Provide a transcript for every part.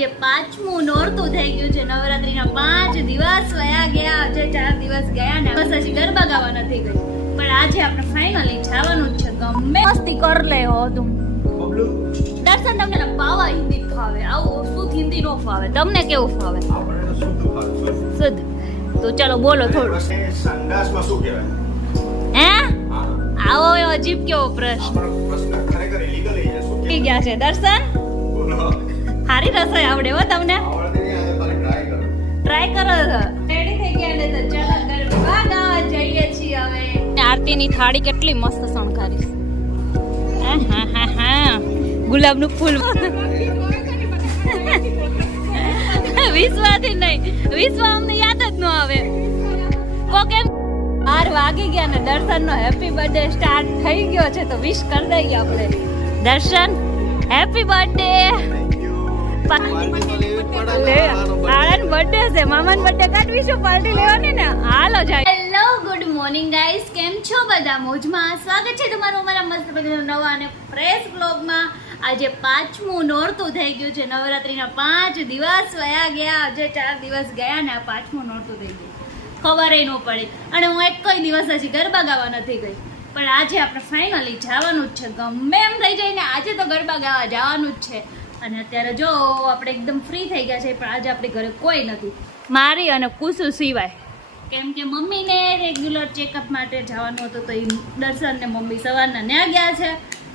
જે પાંચમું નોરતું થઈ ગયું છે. નવરાત્રીના 5 દિવસ વયા ગયા. આજે 4 દિવસ ગયા ને બસ હજી ગરબા ગાવા નથી ગઈ. પણ આજે આપણે ફાઇનલી જવાનું જ છે. ગમે મસ્તી કર લે હો તું દર્શન. તમને પાવા હિન્દી ફાવે? આવું શુદ્ધ હિન્દી નો ફાવે. તમને કેવું ફાવે? શુદ્ધ. તો ચલો બોલો થોડું. સંડાસમાં શું કહેવાય? હે આવો અજીબ કેવો પ્રશ્ન ખરેખર ઇલીગલ છે. શું થઈ ગયા છે દર્શન? બોલો. સારી રસોઈ આવડે હો તમને? ટ્રાય કરો છો? રેડી થઈ ગયા ને તો ચાલો ગરબા ગાવા જઈએ છીએ હવે. આરતીની થાળી કેટલી મસ્ત શણગારી છે. હા ગુલાબનું ફૂલ. વિશ્વાથી નહીં, વિશ્વ અમને યાદ જ ન આવે. કોકે 12 વાગી ગયા ને દર્શનનો હેપી બર્થડે સ્ટાર્ટ થઈ ગયો છે તો વિશ કરી દઈએ આપણે. દર્શન હેપી બર્થડે. બર્થડે છે મામાનો બર્થડે કાઢવીશું, પાર્ટી લેવાની ને. હાલો જાય. હેલો ગુડ મોર્નિંગ ગાઈસ, કેમ છો બધા? મોજમાં. સ્વાગત છે તમારું અમારા મસ્ત નવા અને ફ્રેશ બ્લોગમાં. આજે 5મું નોરતું થઈ ગયું છે. નવરાત્રીના 5 દિવસ વયા ગયા. આજે 4 દિવસ ગયા ને આ 5મું નોરતું થઈ ગયું. ખબર ન પડી. અને હું એક કોઈ દિવસ હજી ગરબા ગાવા નથી ગઈ. પણ આજે આપણે ફાઇનલી જવાનું જ છે. ગમે એમ થઈ જાય ને આજે તો ગરબા ગાવા જવાનું જ છે. અને અત્યારે જો આપણે એકદમ ફ્રી થઈ ગયા છે. પણ આજે આપણી ઘરે કોઈ નથી, મારી અને કુસુ સિવાય. કેમ કે મમ્મીને રેગ્યુલર ચેકઅપ માટે જવાનું હતું તો એ દર્શન ને મમ્મી સવારના ન્યા ગયા છે.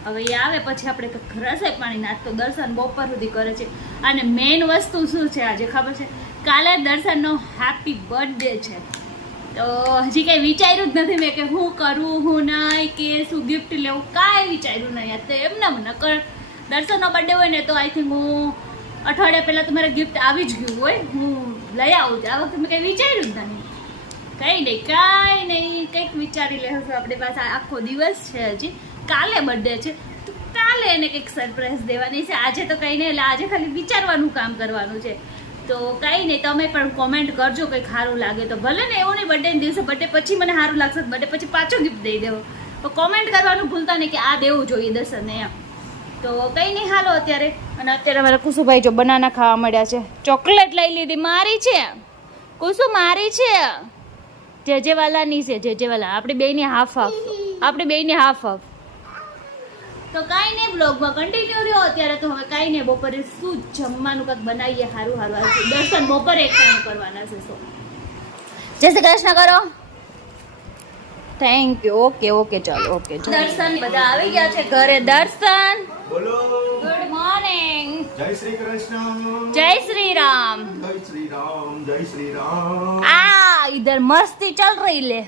હવે એ આવે પછી આપણે રસોઈ પાણી નાખ તો દર્શન બપોર સુધી કરે છે. અને મેઇન વસ્તુ શું છે આજે ખબર છે? કાલે દર્શનનો હેપી બર્થડે છે. તો હજી કંઈ વિચાર્યું જ નથી મેં કે હું કરું હું નહીં, કે શું ગિફ્ટ લેવું, કાંઈ વિચાર્યું નહીં. તો એમને નકર દર્શનનો બર્થડે હોય ને તો આઈ થિંક હું અઠવાડિયા પહેલાં તો મારે ગિફ્ટ આવી જ ગયું હોય, હું લઈ આવું. આ વખતે મેં કંઈ વિચાર્યું જ નહીં. કાંઈ નહીં કંઈક વિચારી લેશું. આપણી પાસે આખો દિવસ છે હજી. કાલે બર્થડે છે તો કાલે એને કંઈક સરપ્રાઈઝ દેવાની છે. આજે તો કંઈ નહીં, એટલે આજે ખાલી વિચારવાનું કામ કરવાનું છે. તો કંઈ નહીં, તમે પણ કોમેન્ટ કરજો કંઈક સારું લાગે તો. ભલે ને એવું નહીં બર્થડેના દિવસે, બર્થડે પછી મને સારું લાગશે, બર્થડે પછી પાછો ગિફ્ટ દઈ દેવો. તો કોમેન્ટ કરવાનું ભૂલતા નહીં કે આ દેવું જોઈએ દર્શનને એમ. તો કંઈ નહીં, હાલો અત્યારે. અને અત્યારે મારા કુસુભાઈ જો બનાના ખાવા મળ્યા છે. ચોકલેટ લઈ લીધી. મારી છે કુસુ, મારી છે. જેજેવાલાની છે, જેજેવાલા. આપણી બેયની હાફ હાફ. આપણી બેયની હાફ હાફ. તો કાંઈ નહીં, બ્લોગમાં કન્ટિન્યુ રહ્યો. અત્યારે તો હવે કાંઈ નહીં, બપોરે શું જમવાનું કંઈક બનાવીએ સારું સારું. દર્શન બપોરે એક ટાઈમ કરવાના છે. સો જય શ્રી કૃષ્ણ કરો. Thank you. ઓકે ઓકે ચાલો ઓકે. દર્શન બધા આવી ગયા છે ઘરે. દર્શન બોલો. Good morning. જય શ્રી કૃષ્ણ. જય શ્રી રામ. જય શ્રી રામ. જય શ્રી રામ. इधर मस्ती चल रही ले.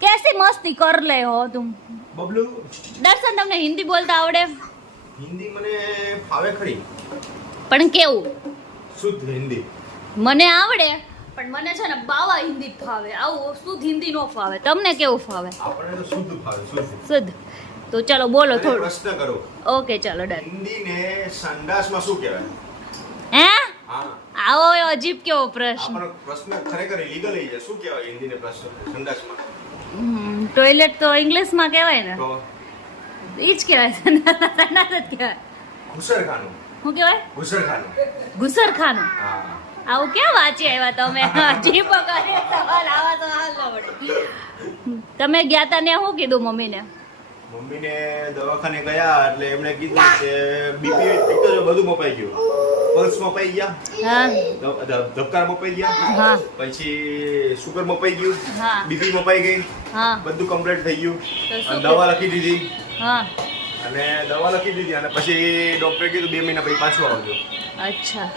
कैसी मस्ती कर ले हो तुम? બબલુ. દર્શન તમને હિન્દી બોલતા આવડે? હિન્દી મને ફાવે ખરી, પણ કેવું? શુદ્ધ હિન્દી. મને આવડે પણ મને છે ને બાવા હિન્દી ફાવે. આવું શુદ્ધ હિન્દી નો ફાવે. તમને કેવું ફાવે? આપણે તો શુદ્ધ ફાવે, શુદ્ધ. શુદ્ધ. તો ચાલો બોલો થોડું. પ્રશ્ન કરો. ઓકે ચાલો ડન. હિન્દીને સંડાસમાં શું કહેવાય? હે હા, આવો અજીબ કેવો પ્રશ્ન. આપણો પ્રશ્ન ખરેખર ઇલીગલ છે. શું કહેવાય હિન્દીને પ્રશ્ન સંડાસમાં? ટોયલેટ તો ઇંગ્લિશમાં કહેવાય ને, તો એ જ કહેવાય. સંડાસ જ કહેવાય. ઘુસરખાનું. શું કહેવાય? ઘુસરખાનું. ઘુસરખાનું. હા. આવું ક્યાં વાંચી આવ્યા તમે? અજીબ કરે સવાલ. આવા સવાલ ન પડે. તમે ગયા તા ને શું કીધું મમ્મીને? મમ્મીને દવાખાને ગયા એટલે એમણે કીધું કે બીપી બધું મપાઈ ગયું. પલ્સ મપાઈ ગયા, હા ધબકાર મપાઈ ગયા, હા પછી સુગર મપાઈ ગયું, હા બીપી મપાઈ ગઈ, હા બધું કમ્પ્લીટ થઈ ગયું. તો શું અને દવા લખી દીધી. હા અને દવા લખી દીધી અને પછી ડોક્ટરે કીધું 2 મહિના પછી પાછું આવજો. અચ્છા.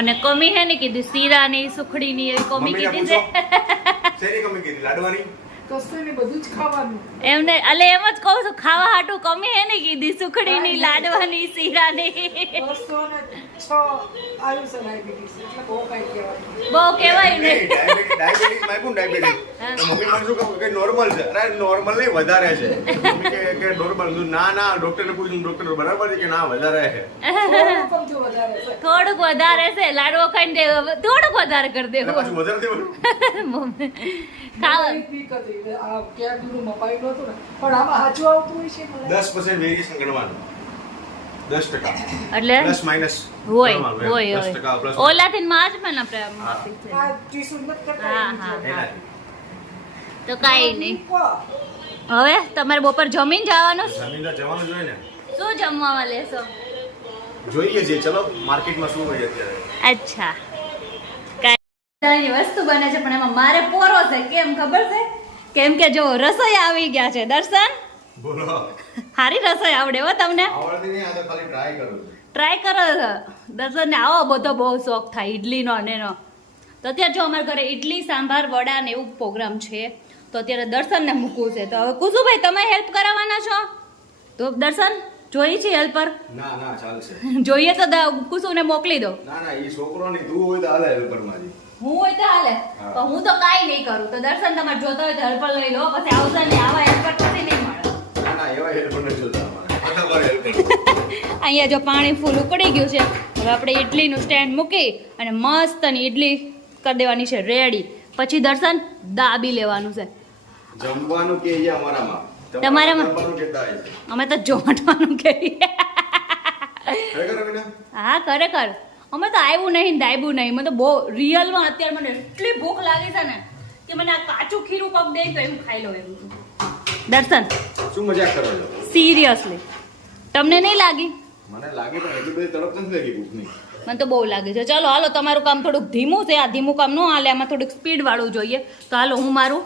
અને કમી હે ને કીધી શીરાની સુખડીની એવી કમી કીધી છે? શેની કમી કીધી? લાડવાની. એમને એટલે એમ જ કહું છું, ખાવા હાટું કમી હે ને કીધી સુખડીની, લાડવાની, શીરાની. બહુ કહેવાય ને. ડાયાબિટીસ માં કોણ ડાયાબિટીસ? મમ્મી મને શું કહું કે નોર્મલ છે. અરે નોર્મલ નહીં, વધારે છે. મમ્મી કે નોર્મલ. ના ડોક્ટરને પૂછ્યું, ડોક્ટર બરાબર છે કે ના વધારે છે? થોડુંક વધારે છે. લાડવો ખાઈને થોડુંક વધારે કરી દેવું. પાછું વધારે દેવાનું. ખાવા 10% વેરિએશન ગણવાનું. 10% એટલે પ્લસ માઇનસ હોય 10% હોય plus ઓલાથી માં જ મને માફી છે હા એનાથી. તો કાંઈ નહીં. હવે તમારે બપોર જમીન જવાનું છે? જમીન તો જવાનું જોઈએ ને. શું જમવામાં લેશો? જોઈએ છે, ચલો માર્કેટમાં શું હોય અત્યારે. અચ્છા, કાંઈ વસ્તુ બને છે પણ એમાં મારે પોરો છે. કેમ ખબર છે? કેમ કે જો રસોઈ આવી ગયા છે. દર્શન, બોલો. સારી રસોઈ આવડે હો તમને? આવડતી નહીં, આ તો ખાલી ટ્રાય કરું છું. ટ્રાય કરો છો. દર્શનને આવો બધો બહુ શોખ થાય ઇડલીનો ને એનો. તો અત્યારે જો અમારા ઘરે ઇડલી સાંભાર વડા ને એવું પ્રોગ્રામ છે, તો અત્યારે દર્શનને મૂકવું છે. તો હવે કુસુભાઈ તમે હેલ્પ કરાવવાના છો? તો દર્શન જોઈ છે હેલ્પર? ના ના ચાલશે. જોઈએ તો કુસુને મોકલી દો. ના ના, એ છોકરો ની તું હોય તો હાલે હેલ્પર માંથી. હું હોય તો હાલે, તો હું તો કાઈ નહીં કરું. તો દર્શન તમારે જોતા હોય તો હેલ્પર લઈ લો, પછી આવશે ને આવા હેલ્પર પછી નહીં મળે. ના ના, એવા હેલ્પર નથી જોતા અમારે. ફટાફટ હેલ્પર. અહીંયા જો પાણી ફૂલ ઉકળી ગયું છે. હવે આપણે ઇડલીનું સ્ટેન્ડ મૂકી અને મસ્ત ની ઇડલી કરી દેવાની છે રેડી. પછી દર્શન દાબી લેવાનું છે. જમવાનું કે છે અમારામાં. તમારામાં? જમવાનું કહેતા હોય છે. અમે તો જોટવાનું કહીએ. ખરેખર બેટા? હા ખરેખર, અમે તો આવ્યું નહીં દાયબું નહીં. મને તો બહુ રિયલમાં અત્યારે મને એટલી ભૂખ લાગી છે ને કે મને આ કાચું ખીરું કપ દે તો એવું ખાઈ લો એવું. દર્શન શું મજાક કરો છો? સિરિયસલી તમને નહીં લાગી? મને લાગે પણ એટલી બધી તરફ નથી લાગી ભૂખની. મને તો બહુ લાગે છે. ચાલો હાલો, તમારું કામ થોડુંક ધીમું છે. આ ધીમું કામ ન હાલે, આમાં થોડુંક સ્પીડ વાળું જોઈએ. તો હાલો, હું મારો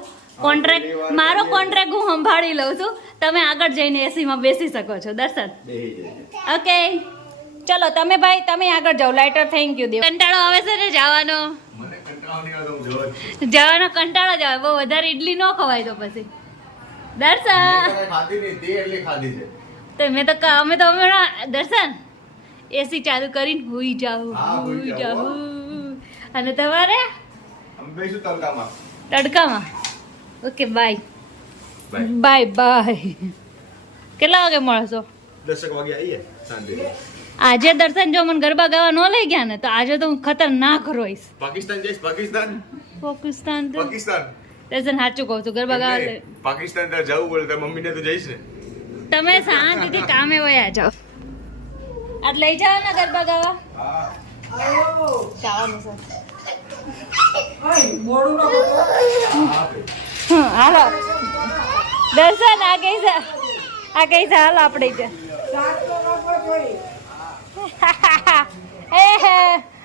કોન્ટ્રાક્ટ હું સંભાળી લઉં છું. તમે આગળ જઈને એસીમાં બેસી શકો છો. દર્શન બેહી જાય. ઓકે, ચલો તમે ભાઈ તમે આગળ જાઓ. Lighter thank you. કંટાળો આવે છે ને જવાનો? મને કંટાળો નહીં આવતો, હું જોઉં જ. જવાનો કંટાળો જ આવે. બહુ વધારે ઇડલી ન ખવાય તો પછી. દર્શન મેં તો કાંઈ ખાધી નહીં, તે એટલી ખાધી છે. તો અમે તો હમણાં દર્શન એસી ચાલુ કરીને હુઈ જાઉં હા, હુઈ હુઈ જાઓ. જાઉં. અને તમારે અમે બેસું તડકામાં. તડકામાં. Okay bye bye. Bye bye. કેટલા વાગે મળશો? 10 વાગે આવીએ શાંતિથી. આજે દર્શન જો મને ગરબા ગાવા ન લઈ ગયા ને તો આજે તો હું ખતરનાક રોઈશ. પાકિસ્તાન જઈશ? પાકિસ્તાન પાકિસ્તાન તો પાકિસ્તાન દર્શન સાચું કહું છું. ગરબા ગાવા એમ નહીં, પાકિસ્તાન તો જવું પડે તો મમ્મીને તો જઈશ ને. તમે શાંતિથી કામે વયા જાઓ. આજ લઈ જાઓ ને ગરબા ગાવા. હા. જવાનું છે. હા, હાલો દર્શન આ કઈ છે હાલ આપણે જ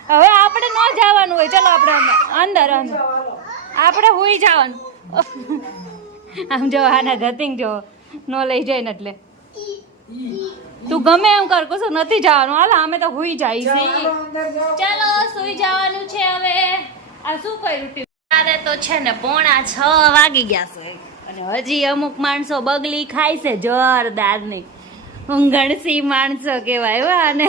હવે આપણે ન જવાનું હોય. ચલો આપણે અંદર આપણે હુઈ જવાનું. આમ જો આના ધતિંગ જો ન લઈ જાય ને એટલે તું ગમે એમ કર કશું નથી જવાનું. હાલ અમે તો હુઈ જાય છે. ચાલો સુઈ જવાનું છે હવે. આ શું કર્યું? ત્યારે તો છે ને 5:45 વાગી ગયા છે અને હજી અમુક માણસો બગલી ખાય છે જોરદારની. ઊંઘણસી માણસો કહેવાય હો આને.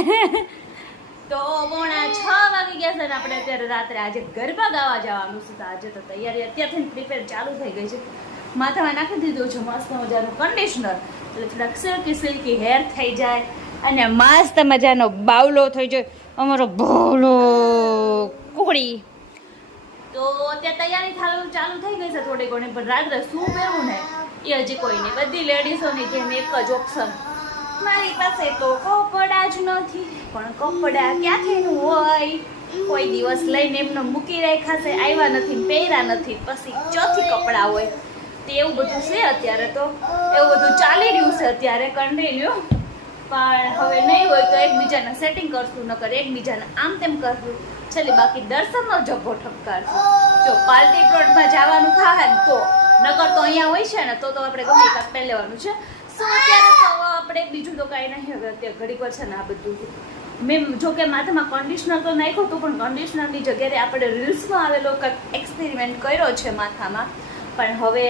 તો 5:45 વાગી ગયા છે ને આપણે અત્યારે રાત્રે આજે ગરબા ગાવા જવાનું છે. તો આજે તો તૈયારી અત્યારથી પ્રિપેર ચાલુ થઈ ગઈ છે. માથામાં નાખી દીધું છે મસ્ત મજાનું કન્ડિશનર, એટલે થોડાક સિલ્કી સિલ્કી હેર થઈ જાય અને મસ્ત મજાનો બાવલો થઈ જાય. અમારો બાવલો કુકડી. તો અત્યારે તૈયારી ચાલુ થઈ ગઈ છે થોડી ઘણી, પણ રાત્રે શું પહેરવું ને એ હજી કોઈ નહીં. બધી લેડીઝોની જેમ એક જ ઓપ્શન. મારી પાસે તો કપડા જ નથી, પણ કપડા ક્યાંથી હોય? કોઈ દિવસ લઈને એમને મૂકી રાખ્યા છે, આવ્યા નથી, પહેર્યા નથી, પછી ચોથી કપડા હોય. તો એવું બધું છે અત્યારે. તો એવું બધું ચાલી રહ્યું છે અત્યારે કન્ટિન્યુ. પણ હવે નહીં હોય તો એકબીજાને સેટિંગ કરશું, નકર એકબીજાને આમ તેમ કરશું. છેલ્લે બાકી દર્શનનો જબ્બો ઠપકારશું. જો પાર્ટી પ્લોટમાં જવાનું થાય ને તો, નકર તો અહીંયા હોય છે ને તો આપણે ગમે ત્યાં પહેરી લેવાનું છે. સો અત્યારે તો આપણે બીજું તો કાંઈ નહીં. હવે અત્યારે ઘડીક વાર છે ને આ બધું મેં જો કે માથામાં કન્ડિશનર તો નાખ્યું હતું, પણ કન્ડિશનરની જગ્યાએ આપણે રીલ્સમાં આવેલો કંઈક એક્સપેરિમેન્ટ કર્યો છે માથામાં. પણ હવે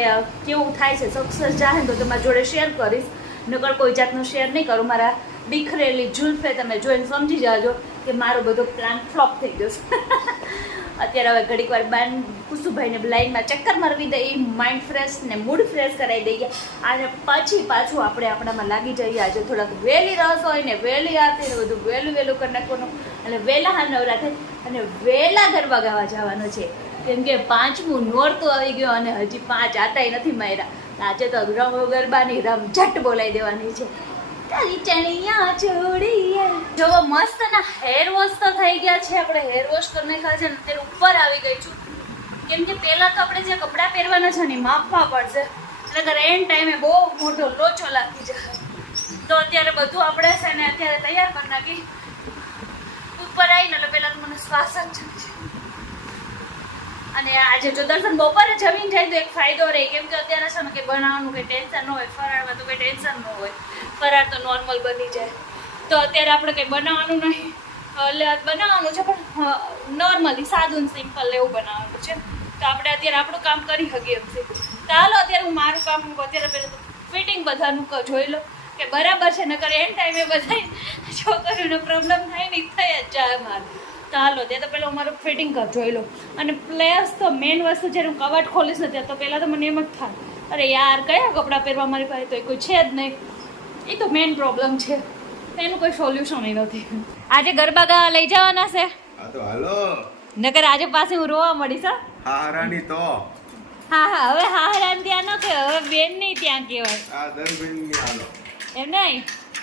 કેવું થાય છે સક્સેસ જાય તો તમારી જોડે શેર કરીશ, નકર કોઈ જાતનું શેર નહીં કરું. મારા બિખરેલી જુલ્ફે તમે જોઈને સમજી જાજો કે મારો બધો પ્લાન ફ્લોપ થઈ ગયો છે. અત્યારે હવે ઘડીક વાર બાન કુસુભાઈને લાઈનમાં ચક્કર મારવી દઈએ, માઇન્ડ ફ્રેશ ને મૂડ ફ્રેશ કરાવી દઈએ અને પછી પાછું આપણે આપણામાં લાગી જઈએ. આજે થોડાક વહેલી રસ હોય ને વહેલી આરતી ને બધું વહેલું કરી નાખવાનું અને વહેલા હા નવરા થાય અને વહેલા ગરબા ગાવા જવાનું છે. કેમ કે 5મું નોરતું આવી ગયો અને હજી 5 આટાઈ નથી માર્યા. આજે તો રમ ગરબાની રમઝટ બોલાવી દેવાની છે. કાલી ચણિયા ચોળી જો મસ્ત ના હેર વોશ તો થઈ ગયા છે. આપણે હેર વોશ કરીને ખાય છે ને તે ઉપર આવી ગઈ છું કેમ કે પહેલા તો આપણે જે કપડાં પહેરવાના છે ને માપવા પડશે એટલે એન્ડ ટાઈમે બહુ મોટો લોચો લાગી જાય. તો અત્યારે બધું આપણે છે ને અત્યારે તૈયાર કરી નાખી. ઉપર આવીને એટલે પહેલાં તો મને શ્વાસ જ છે. અને આજે જો દર્શન બપોરે જમીન જાય તો એક ફાયદો રહે કેમ કે અત્યારે છે ને કંઈ બનાવવાનું કંઈ ટેન્શન ન હોય. ફરાળમાં તો કંઈ ટેન્શન ન હોય. ફરાળ તો નોર્મલ બની જાય. તો અત્યારે આપણે કંઈ બનાવવાનું નહીં એટલે બનાવવાનું છે પણ નોર્મલી સાદું સિમ્પલ એવું બનાવવાનું છે. તો આપણે અત્યારે આપણું કામ કરી શકીએ એમ છે. ચાલો અત્યારે હું મારું કામ અત્યારે પહેલાં ફિટિંગ બધાનું જોઈ લો કે બરાબર છે નકર એન ટાઈમે બધા છોકરીઓનો પ્રોબ્લેમ થાય ને થઈ જ જાય મારે. ચાલો તે તો પહેલાં હું મારું ફિટિંગ જોઈ લો. અને પ્લસ તો મેઇન વસ્તુ જ્યારે હું કબાટ ખોલીશ ને ત્યારે તો પહેલાં તો મને એમ જ થાય અરે યાર કયા કપડાં પહેરવા મારી પાસે તો કોઈ છે જ નહીં. એ તો મેઇન પ્રોબ્લેમ છે એનું કોઈ સોલ્યુશન નથી. આજે ગરબા ગાવા લઈ જવાના છે હા તો હાલો નકર આજે પાસે હું રોવા મળીશ. હારાની તો હા હવે હારાન ત્યાં ન કે હવે બેન નહીં ત્યાં કહેવાય. આ દરબેનની હાલો એમ નહીં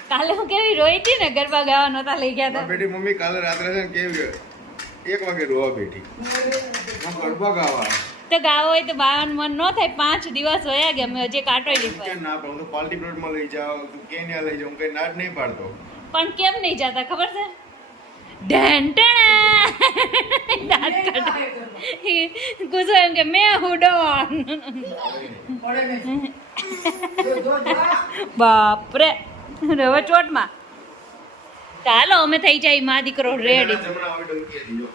કાલે હું કેવી રોઈ હતી ને ગરબા ગાવા નહોતા લઈ ગયા હતા. બેટી મમ્મી કાલે રાત્રે છે ને કેવી 1 વાગે રોવા બેઠી હું ગરબા ગાવા તો ગાવો હોય તો બાવાનું મન ન થાય. 5 દિવસ વયા ગયા મેં હજી કાંટો નહીં કે ના પણ હું તો પાર્ટી પ્લોટમાં લઈ જાવ તું કે ન્યા લઈ જાઉં કઈ નાટ નહીં પાડતો. પણ કેમ નહીં જતા ખબર છે ઢેંટણા દાંત કાઢે ગુસ્સો એમ કે મેં હુડોન બાપરે હવે ચોટમાં. ચાલો અમે થઈ જાય મા દીકરો રેડી. જમણા આવી ડંકી હતી જો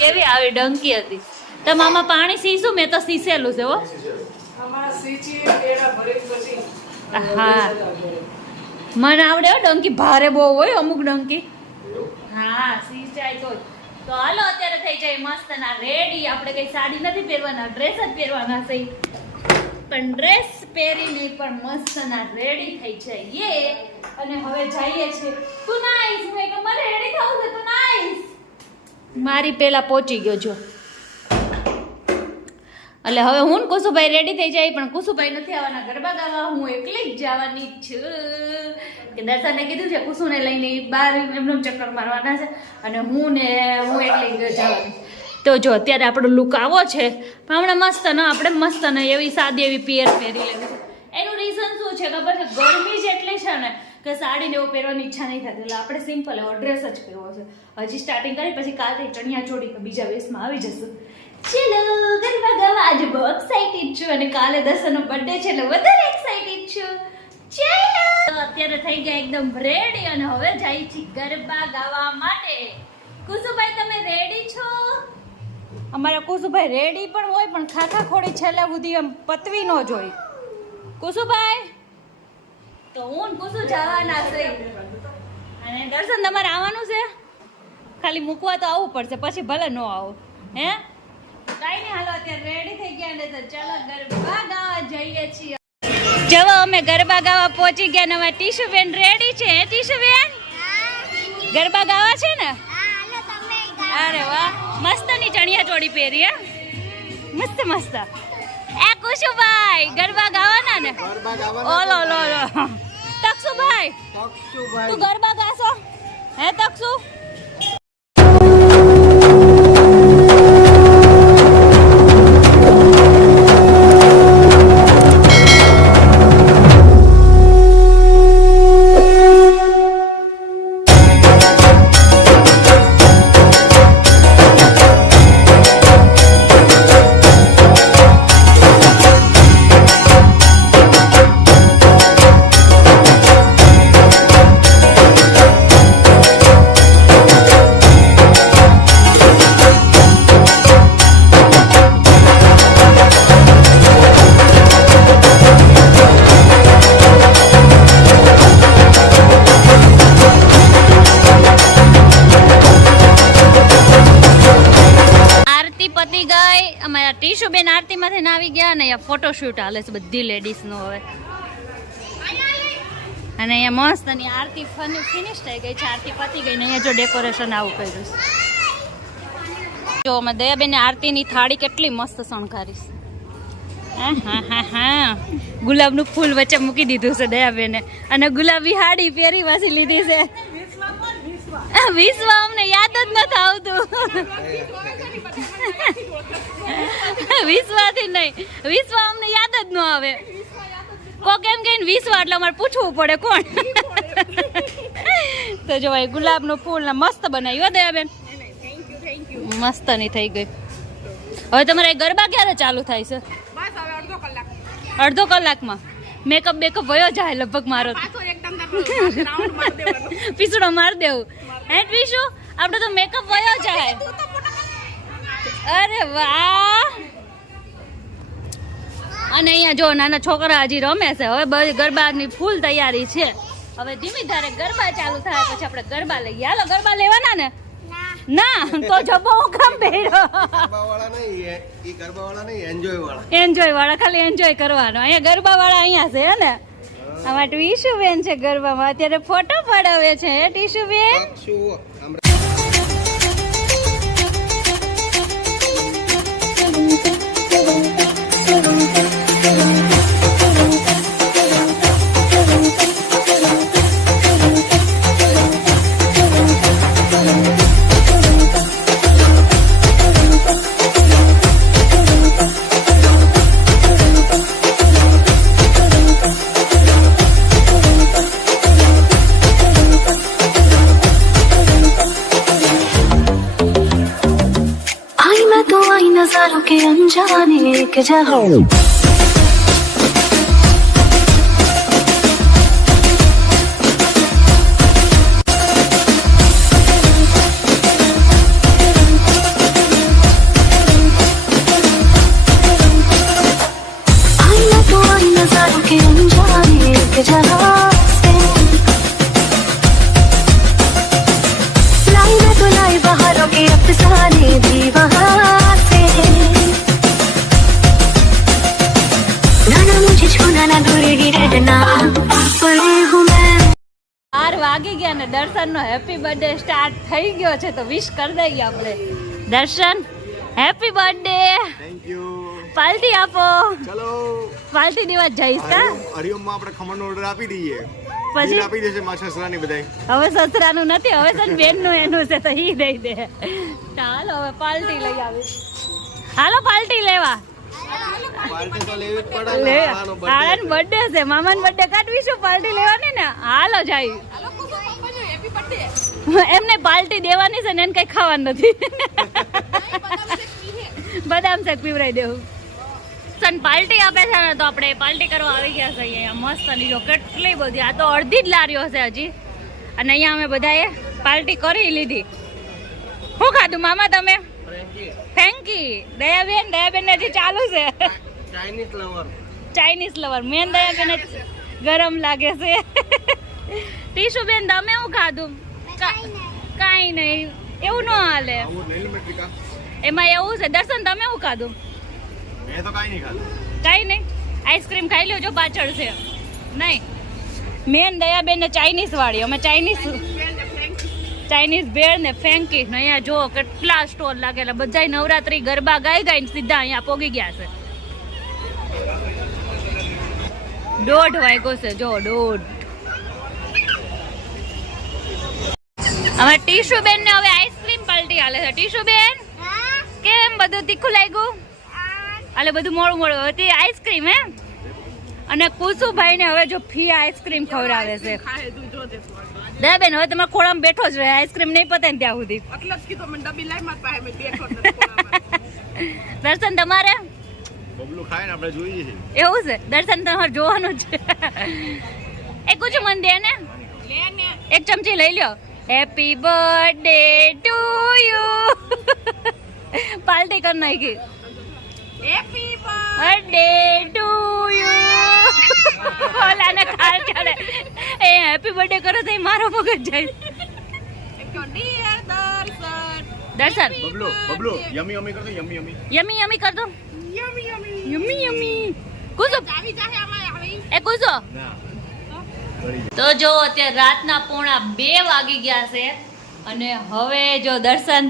કેવી આવી ડંકી હતી. તમામાં પાણી સીશું મેં તો સીસેલું છે હો. હા મને આવડે હો ડંકી ભારે બહુ હોય અમુક ડંકી. હા સિંચાઈ તો હાલો અત્યારે થઈ જાય મસ્ત ના રેડી. આપણે કઈ સાડી નથી પહેરવાના ડ્રેસ જ પહેરવાના છે પણ ડ્રેસ પહેરીને પણ મસ્ત ના રેડી થઈ જઈએ. અને હવે જઈએ છીએ. તું ના આવીશ મેં કે મારે રેડી થવું છે તું ના આવીશ. મારી પેલા પહોંચી ગયો છો એટલે હવે હું ને કુસુભાઈ રેડી થઈ જાય પણ કુસુભાઈ નથી આવવાના ગરબા ગાવા. હું એકલી જ જવાની છું કે દર્શને કીધું છે કુસુને લઈને બહાર એમનો ચક્કર મારવાના છે અને હું એકલી જવાની. તો જો અત્યારે આપણો લુક આવો છે પણ હમણાં મસ્ત ન આપણે મસ્ત ન એવી સાદી એવી પિયર પહેરી લેવી છે. એનું રીઝન શું છે ખબર છે ગરમી જ એટલી છે ને કે સાડીને એવું પહેરવાની ઈચ્છા નહીં થતી એટલે આપણે સિમ્પલ એવો ડ્રેસ જ પહેરવો છે. હજી સ્ટાર્ટિંગ કરી પછી કાલથી ચણિયા ચોળી બીજા વેશમાં આવી જશું. ચલો ગરબા ગાવા. આજે બહુ એક્સાઇટેડ છું અને કાલે દર્શનનો બર્થડે છે એટલે વધારે એક્સાઇટેડ છું. ચલો અત્યારે થઈ ગયા એકદમ રેડી અને હવે જાય છે ગરબા ગાવા માટે. કુસુભાઈ તમે રેડી છો? અમારા કુસુભાઈ રેડી પણ હોય પણ ખાખા ખોડી છેલ્લે સુધી એમ પતવી ન જોઈ. કુસુભાઈ તો હું કુસુ જવાના છે અને દર્શન તમારે આવવાનું છે ખાલી મૂકવા તો આવવું પડશે પછી ભલે ન આવો હે કઈ નહીં. હાલો અત્યારે રેડી થઈ ગયા ને તો ચાલો ગરબા ગાવા જઈએ છીએ. જવો અમે ગરબા ગાવા પહોંચી ગયા ને હવે ટીશુબેન રેડી છે. હે ટીશુબેન ગરબા ગાવા છે ને? અરે વાહ મસ્તની ચણિયા ચોળી પહેરી હે મસ્ત મસ્ત. એ કુશુભાઈ ગરબા ગાવાના ને? ઓલો લો લો તક્ષુભાઈ તું ગરબા ગાશો હે તક્ષુ? ટીશુબેન આરતીમાંથી ના આવી ગયા ને અહીંયા ફોટોશૂટ હાલે છે બધી લેડીઝનો હવે. અને અહીંયા મસ્ત ની આરતી ફિનિશ થઈ ગઈ છે. આરતી પતી ગઈ ને અહીંયા જો ડેકોરેશન આવું કર્યું છે. જો અમે દયાબેન આરતીની થાળી કેટલી મસ્ત શણગારીશ. ગુલાબનું ફૂલ વચ્ચે મૂકી દીધું છે દયાબેને અને ગુલાબી હાડી પહેરી વાસી લીધી છે. વિશ્વ અમને યાદ જ નથી આવતું. વિશ્વાથી નહીં, વિશ્વ અમને યાદ જ ન આવે. કોક એમ કહીને વિશ્વ એટલે અમારે પૂછવું પડે કોણ. તો જો ભાઈ ગુલાબનું ફૂલ ને મસ્ત બનાવ્યું દયાબેન, મસ્ત ની થઈ ગઈ. હવે તમારે ગરબા ક્યારે ચાલુ થાય છે? અડધો કલાકમાં મેકઅપ બેકઅપ વયો જાય લગભગ મારો. પીસડો માર દેવું હે પીસુ, આપણે તો મેકઅપ વયો જાય. અરે વાહ. અને અહીંયા જો નાના છોકરા હજી રમે છે. હવે બધી ગરબાની ફૂલ તૈયારી છે. હવે ધીમી ધારે ગરબા ચાલુ થાય પછી આપણે ગરબા લઈએ. હાલો ગરબા લેવાના ને? ના તો જબો કામ બેરો. એન્જોય વાળા ખાલી એન્જોય કરવાનો. અહીંયા ગરબા વાળા અહીંયા છે ને. આમાં ટીશુ બેન છે ગરબામાં અત્યારે ફોટો પડાવે છે. ટીશુ બેન नजारों के अनजाने के जहां आईना तो आई नजारों के अनजाने के जहां से लाई ना तो लाई बहारों के अफसाने भी वहां से मुझे छूना ना दूरी रहना पड़े हूँ मैं. 4 વાગી ગયા ને દર્શન નો હેપી બર્થડે સ્ટાર્ટ થઈ ગયો છે તો વિશ કરી દઈએ આપણે. દર્શન happy birthday. Thank you. Party આપો. ચલો પાર્ટી દેવા જઈશ કા? હરિઓમ માં આપણે ખમણનો ઓર્ડર આપી દઈએ. પછી આપી દેશે મારા સસરાની બધાય. હવે સસરાનું નથી, હવે સન બેનનું એનું છે તો ઈ દઈ દે. ચાલો હવે પાર્ટી લઈ આવી. હાલો પાર્ટી લેવા. પાર્ટી તો લેવી જ પડે. આળન બર્થડે છે, મામાનો બર્થડે કાઢવીશું, પાર્ટી લેવાની ને. હાલો જાય. એમને પાર્ટી દેવાની છે ને એને કઈ ખાવાનું નથી. બદામ શેક પીવરાઈ દેવું. સન પાર્ટી આપે છે ને તો આપણે પાર્ટી કરવા આવી ગયા છે અહીંયા મસ્ત ની. જો કેટલી બધી, આ તો અડધી જ લારીઓ છે હજી. અને અહીંયા અમે બધાએ પાર્ટી કરી લીધી. શું ખાધું મામા તમે? ફેંકી. દયાબેન ને હજી ચાલુ છે. ચાઇનીઝ લવર મેન દયાબેન ગરમ લાગે છે. ટીશુ બેન તમે શું ખાધું? કાઈ નહીં, એવું ન હાલે. એમાં એવું છે. દર્શન તમે શું ખાધું? મેં તો કાઈ નહીં ખાધું. કાઈ નહીં, આઈસ્ક્રીમ ખાઈ લ્યો. જો પાછળ છે નહીં. મેન દયાબેન ને ચાઇનીઝ વાળી, અમે ચાઇનીઝ ભેળ ને ફેંકી. અહીંયા જો કેટલા સ્ટોર લાગેલા. બધા નવરાત્રી ગરબા ગાઈ ગાઈ સીધા અહીંયા પોગી ગયા છે. 1:30 વાગ્યો છે. જો 1:30. હવે ટીશુ બેન ને હવે આઈસ્ક્રીમ પાર્ટી હાલે છે. ટીશુ બેન કેમ બધું તીખું લાગ્યું? હાલે બધું મોડું મોડું હતી આઈસ્ક્રીમ હે. અને કુસુભાઈ ને હવે જો ફી આઈસ્ક્રીમ ખવડાવે છે. દયાબેન હવે તમારા ખોળામાં બેઠો જ રહે, આઈસ્ક્રીમ નહીં પતે ને ત્યાં સુધી. દર્શન તમારે બબલું ખાય ને આપણે જોઈએ છે. એવું છે? દર્શન તમારે જોવાનું છે. એ કુછ મન દે ને, એક ચમચી લઈ લ્યો. Happy birthday to you. Party કર નાખી. Happy birthday to you. ઓલાને ખાલ ચડે. એ હેપી બર્થડે કરો તો મારો મગજ જાય. દર્શન બબલુ યમી યમી કરતો. યમી યમી કર દો. યમી યમી કુસો. એ કુસો. તો જો અત્યારે રાતના 1:45 વાગી ગયા છે અને હવે જો દર્શન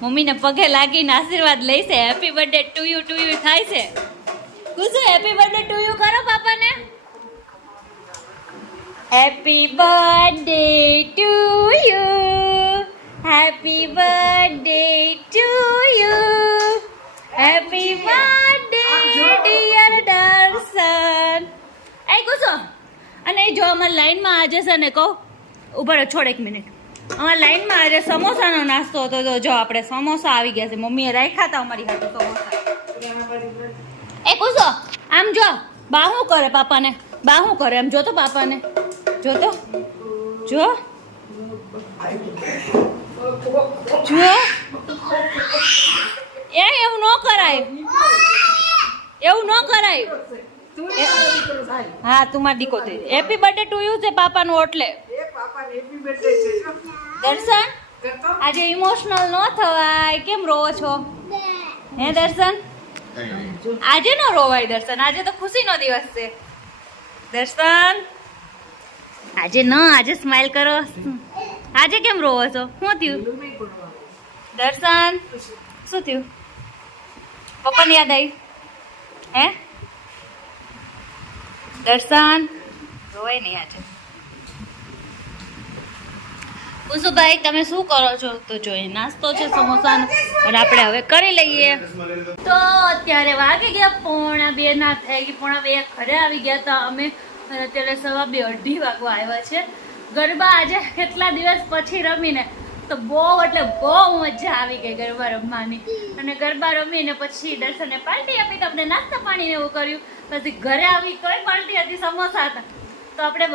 મમ્મીને પગે લાગીને આશીર્વાદ લઈ છે. હેપી બર્થડે ટુ યુ થાય છે. કુસુ હેપી બર્થડે ટુ યુ કરો પાપાને. Happy birthday to you, happy birthday to you, happy birthday dear Darshan. એ કુસુ અને જો અમારી લાઈનમાં આજે છે ને કહું ઉભા રહો, છોડ 1 મિનિટ. અમારી લાઈનમાં આજે સમોસાનો નાસ્તો હતો. તો જો આપણે સમોસા આવી ગયા છે, મમ્મીએ રાખ્યા હતા અમારી હાથે સમોસા. એ કુસો આમ જો બા શું કરે પાપાને, બા શું કરે એમ જો તો પાપાને, જો તો જો જો એ એવું ન કરાય, એવું ન કરાય. હા તું મારી દીકો થઈ. હેપી બર્થડે ટુ યુ છે પાપાનું એટલે. દર્શન આજે ઇમોશનલ ન થવાય, કેમ રોવો છો હે દર્શન? આજે ન રોવાય દર્શન, આજે તો ખુશીનો દિવસ છે દર્શન. આજે ન, આજે સ્માઈલ કરો. આજે કેમ રોવો છો, શું થયું દર્શન? શું થયું? પપ્પાની યાદ આવી હે દર્શન? રોવાય નહીં આજે. કુસુભાઈ તમે શું કરો છો? તો જોઈએ નાસ્તો છે સમોસાનો અને આપણે હવે કરી લઈએ. તો અત્યારે વાગી ગયા 1:45 ના થઈ ગઈ. 1:45 ઘરે આવી ગયા હતા અમે અને અત્યારે 2:30 વાગવા આવ્યા છે. ગરબા આજે કેટલા દિવસ પછી રમીને તો બહુ એટલે બહુ મજા આવી ગઈ ગરબા રમવાની. અને ગરબા રમીને પછી દર્શને પાર્ટી આપી તો આપણે નાસ્તા પાણીને એવું કર્યું. પછી ઘરે આવી કઈ પાર્ટી હતી? સમોસા હતા. તો આપણે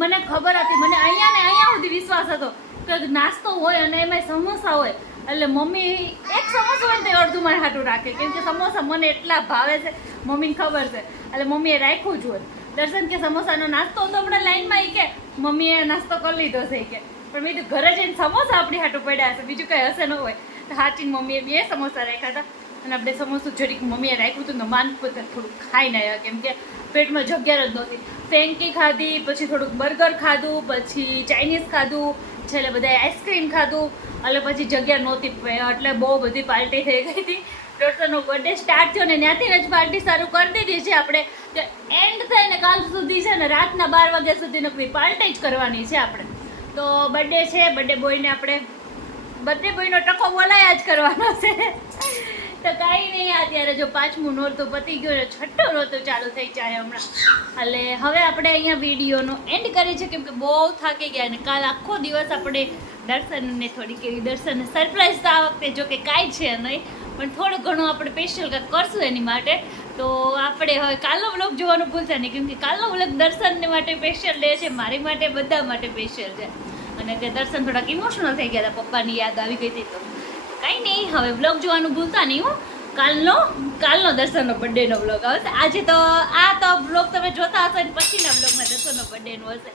મને ખબર હતી, મને અહીંયા ને અહીંયા સુધી વિશ્વાસ હતો કે નાસ્તો હોય અને એમાં સમોસા હોય એટલે મમ્મી એક સમોસા હોય તો અડધું મારે હાટું રાખે, કેમ કે સમોસા મને એટલા ભાવે છે, મમ્મીને ખબર છે એટલે મમ્મીએ રાખ્યું જ હોય. દર્શન કે સમોસાનો નાસ્તો તો હમણાં લાઈનમાં કે મમ્મીએ નાસ્તો કરી લીધો છે કે, પણ મેં તો ઘરે જઈને સમોસા આપણી હાટું પડ્યા હશે, બીજું કંઈ હશે ન હોય. તો હાચીને મમ્મીએ 2 સમોસા રાખ્યા હતા અને આપણે સમોસું જરીક મમ્મીએ રાખ્યું હતું ને માનપુર થોડુંક ખાઈને આવ્યા, કેમ કે પેટમાં જગ્યા જ નહોતી. ફેંકી ખાધી, પછી થોડુંક બર્ગર ખાધું, પછી ચાઇનીઝ ખાધું, છેલ્લે બધા આઈસ્ક્રીમ ખાધું એટલે પછી જગ્યા નહોતી એટલે બહુ બધી પાર્ટી થઈ ગઈ હતી. દર્શનનો બર્થડે સ્ટાર્ટ થયો ને ત્યાંથી જ પાર્ટી શરૂ કરી દીધી છે આપણે. તો એન્ડ થઈને કાલ સુધી છે ને રાતના 12 વાગ્યા સુધી નકરી પાર્ટી જ કરવાની છે આપણે. તો બર્થડે છે, બર્થડે બોયને આપણે બર્થડે બોયનો ટકો બોલાયા જ કરવાનો છે. તો કાંઈ નહીં, અત્યારે જો 5મું નોરતું પતી ગયું ને 6ઠ્ઠું નોરતું ચાલુ થઈ જાય હમણાં. એટલે હવે આપણે અહીંયા વિડીયોનો એન્ડ કરીએ છીએ, કેમ કે બહુ થાકી ગયા અને કાલ આખો દિવસ આપણે દર્શનને થોડીક એવી દર્શનને સરપ્રાઈઝ તો આ વખતે જો કે કાંઈ છે નહીં, પણ થોડું ઘણું આપણે સ્પેશિયલ કંઈક કરશું એની માટે. તો આપણે હવે કાલનો વ્લોગ જોવાનું ભૂલતા નહીં, કેમ કે કાલનો વ્લોગ દર્શનને માટે સ્પેશિયલ ડે છે, મારી માટે બધા માટે સ્પેશિયલ છે. અને તે દર્શન થોડાક ઇમોશનલ થઈ ગયા હતા, પપ્પાની યાદ આવી ગઈ હતી. તો કંઈ નહીં, હવે વ્લોગ જોવાનું ભૂલતા નહીં. હું કાલનો દર્શનનો બર્થડેનો વ્લોગ આવશે. આજે તો આ તો વ્લોગ તમે જોતા હશો ને પછીના વ્લોગમાં દર્શનનો બર્થડેનો હશે.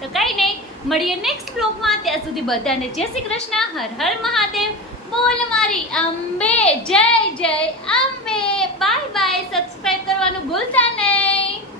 તો કંઈ નહીં, મળીએ નેક્સ્ટ વ્લોગમાં. ત્યાં સુધી બધાને જય શ્રી કૃષ્ણ, હર હર મહાદેવ. બોલ મારી